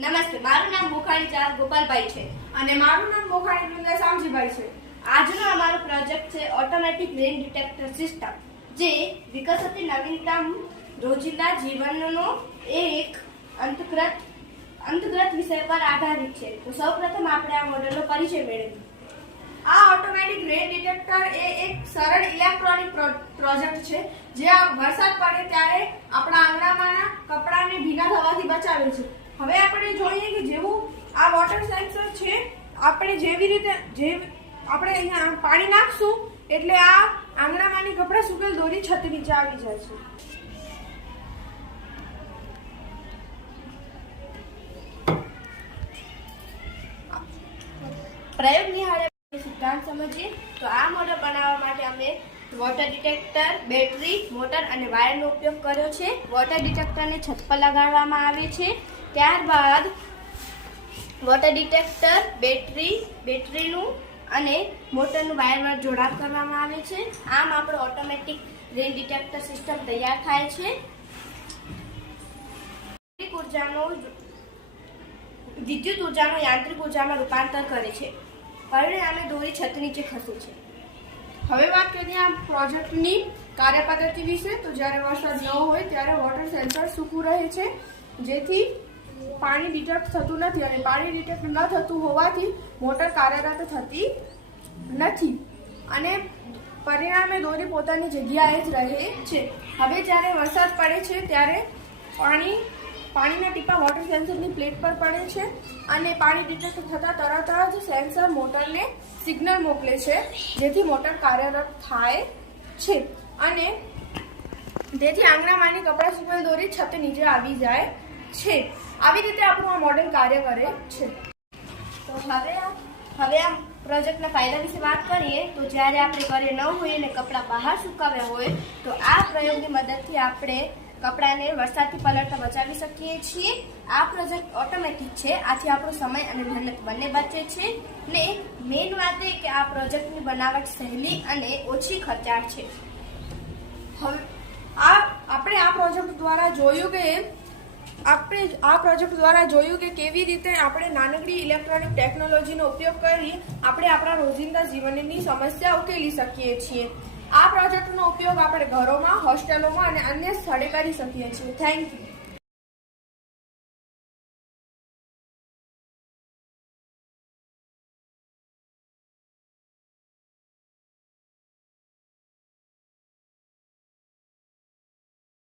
નમસ્તે, મારું નામ મોખાણી ચાર ગોપાલભાઈ છે અને મારું નામ મોખાણી વૃંદા શામજીભાઈ છે. આજનો અમારો પ્રોજેક્ટ છે ઓટોમેટિક રેન ડિટેક્ટર સિસ્ટમ, જે વિકસતી નવીનતમ રોજિંદા જીવનનો એક અંતર્ગત વિષય પર આધારિત છે. તો સૌપ્રથમ આપણે આ મોડેલનો પરિચય મેળવીએ. આ ઓટોમેટિક રેન ડિટેક્ટર એ એક સરળ ઇલેક્ટ્રોનિક પ્રોજેક્ટ છે જે વરસાદ પડે ત્યારે આપણા આંગણામાંના કપડાને ભીના થવાથી બચાવે છે. હવે આપણે જોઈએ કે જેવું આ વોટર સેન્સર છે, આપણે આપણે અહીંયા પાણી નાખશું એટલે આ આંગણામાંની કપડા સુકેલ દોરી છત નીચે આવી જાય છે. પ્રયોગ નિહાળે સિદ્ધાંત સમજીએ તો આ મોડેલ બનાવવા માટે અમે વોટર ડિટેક્ટર, બેટરી, મોટર અને વાયરનો ઉપયોગ કર્યો છે. વોટર ડિટેક્ટરને છત પર લગાડવામાં આવે છે. ત્યારબાદ વોટર ડિટેક્ટર, બેટરીનું અને મોટરનું વાયરમાં જોડાણ કરવામાં આવે છે. આમ આપણો ઓટોમેટિક રેન ડિટેક્ટર સિસ્ટમ તૈયાર થાય છે. વિદ્યુત ઉર્જાનો યાંત્રિક ઉર્જામાં રૂપાંતર કરે છે. પરિણામે દોરી છત નીચે ખસે છે. હવે વાત કરીએ આ પ્રોજેક્ટની કાર્યપદ્ધતિ વિશે. તો જ્યારે વરસાદ ન હોય ત્યારે વોટર સેન્સર સૂકું રહે છે, જેથી પાણી ડિટેક્ટ થતું નથી અને પાણી ડિટેક્ટ ન થતું હોવાથી મોટર કાર્યરત થતી નથી અને પરિણામે દોરી પોતાની જગ્યાએ જ રહે છે. હવે જ્યારે વરસાદ પડે છે ત્યારે પાણીના ટીપા વોટર સેન્સરની પ્લેટ પર પડે છે અને પાણી ડિટેક્ટ થતાં તરત જ સેન્સર મોટરને સિગ્નલ મોકલે છે, જેથી મોટર કાર્યરત થાય છે અને તેથી આંગણામાંની કપડાં સુકેલ દોરી છત નીચે આવી જાય છે. આવી રીતે આપણું આ મોડેલ કાર્ય કરે છે. તો હવે આ પ્રોજેક્ટના ફાયદા વિશે વાત કરીએ તો જ્યારે આપણે ઘરે ન હોઈએ અને કપડાં બહાર સુકાવ્યા હોય તો આ પ્રયોગની મદદથી આપણે કપડાને વરસાદથી પલળતા બચાવી શકીએ છીએ. આ પ્રોજેક્ટ ઓટોમેટિક છે, આથી આપણો સમય અને મહેનત બંને બચે છે ને મેઇન વાત એ કે આ પ્રોજેક્ટની બનાવટ સહેલી અને ઓછી ખર્ચાળ છે. હવે આપણે આ પ્રોજેક્ટ દ્વારા જોયું કે કેવી રીતે આપણે નાનકડી ઇલેક્ટ્રોનિક ટેકનોલોજીનો ઉપયોગ કરી આપણે આપણા રોજિંદા જીવનની સમસ્યા ઉકેલી શકીએ છીએ. આ પ્રોજેક્ટનો ઉપયોગ આપણે ઘરોમાં, હોસ્ટેલોમાં અને અન્ય સ્થળે કરી શકીએ છીએ. Thank you.